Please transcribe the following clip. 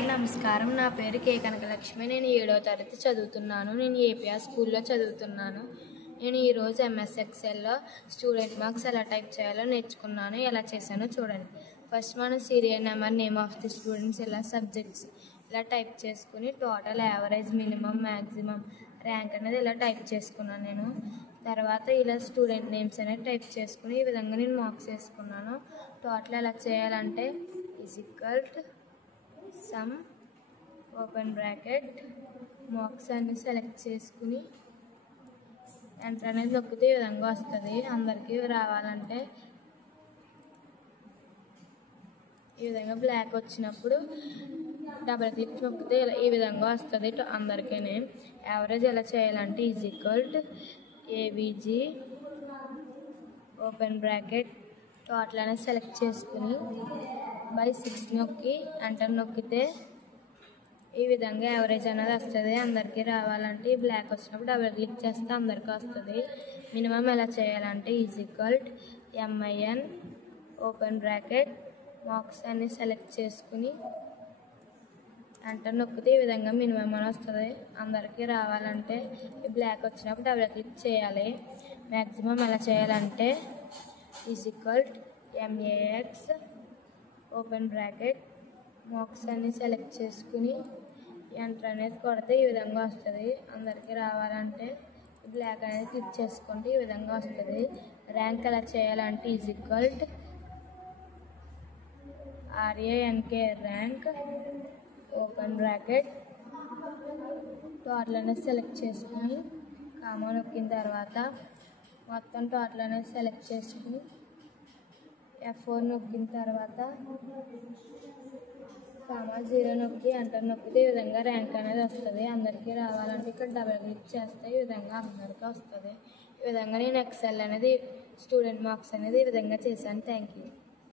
అందరికీ నమస్కారం. నా పేరు కే కనకలక్ష్మి. నేను 7వ తరగతి చదువుతున్నాను. నేను ఏపీఆర్ స్కూల్లో చదువుతున్నాను. నేను ఈరోజు ఎంఎస్ ఎక్సెల్లో స్టూడెంట్ మార్క్స్ ఎలా టైప్ చేయాలో నేర్చుకున్నాను. ఎలా చేశానో చూడండి. ఫస్ట్ మనం serial number, name of the students, ఇలా సబ్జెక్ట్స్ ఇలా టైప్ చేసుకుని total, average, minimum, maximum, rank అనేది ఇలా టైప్ చేసుకున్నాను నేను. తర్వాత ఇలా స్టూడెంట్ నేమ్స్ అనేది టైప్ చేసుకుని ఈ విధంగా నేను మార్క్స్ వేసుకున్నాను. టోటల్ ఎలా చేయాలంటే సమ్ ఓపెన్ బ్రాకెట్ మార్క్స్ అన్ని సెలెక్ట్ చేసుకుని ఎంటర్ అనేది నొక్కితే ఈ విధంగా వస్తుంది. అందరికీ రావాలంటే ఈ విధంగా బ్లాక్ వచ్చినప్పుడు డబల్ క్లిక్ నొక్కితే ఈ విధంగా వస్తుంది అందరికీ. యావరేజ్ ఎలా చేయాలంటే ఏబీజీ ఓపెన్ బ్రాకెట్ టోటల్ అనేది సెలెక్ట్ చేసుకుని బై 6 నొక్కి ఎంటర్ నొక్కితే ఈ విధంగా యావరేజ్ అనేది వస్తుంది. అందరికీ రావాలంటే ఈ బ్లాక్ వచ్చినప్పుడు డబుల్ క్లిక్ చేస్తే అందరికీ వస్తుంది. మినిమం ఎలా చేయాలంటే MIN ఓపెన్ బ్రాకెట్ మార్క్స్ అన్ని సెలెక్ట్ చేసుకుని ఎంటర్ నొక్కితే ఈ విధంగా మినిమం అని వస్తుంది. అందరికీ రావాలంటే ఈ బ్లాక్ వచ్చినప్పుడు డబుల్ క్లిక్ చేయాలి. మ్యాక్సిమం ఎలా చేయాలంటే MAX ఓపెన్ బ్రాకెట్ మార్క్స్ అన్ని సెలెక్ట్ చేసుకుని ఎంటర్ అనేది కొడితే ఈ విధంగా వస్తుంది. అందరికీ రావాలంటే బ్లాక్ అనేది క్లిక్ చేసుకుంటే ఈ విధంగా వస్తుంది. ర్యాంక్ ఎలా చేయాలంటే RANK rank open bracket total అనేది సెలెక్ట్ చేసుకుని కామా నొక్కిన తర్వాత మొత్తం టోటల్ అనేది సెలెక్ట్ చేసుకుని F4 నొక్కిన తర్వాత కామా 0 నొక్కి ఎంటర్ నొక్కితే ఈ విధంగా ర్యాంక్ అనేది వస్తుంది. అందరికీ రావాలంటే ఇక్కడ డబుల్ క్లిక్ చేస్తే ఈ విధంగా అందరికీ వస్తుంది. ఈ విధంగా నేను ఎక్సెల్ అనేది స్టూడెంట్ మార్క్స్ అనేది ఈ విధంగా చేశాను. Thank you.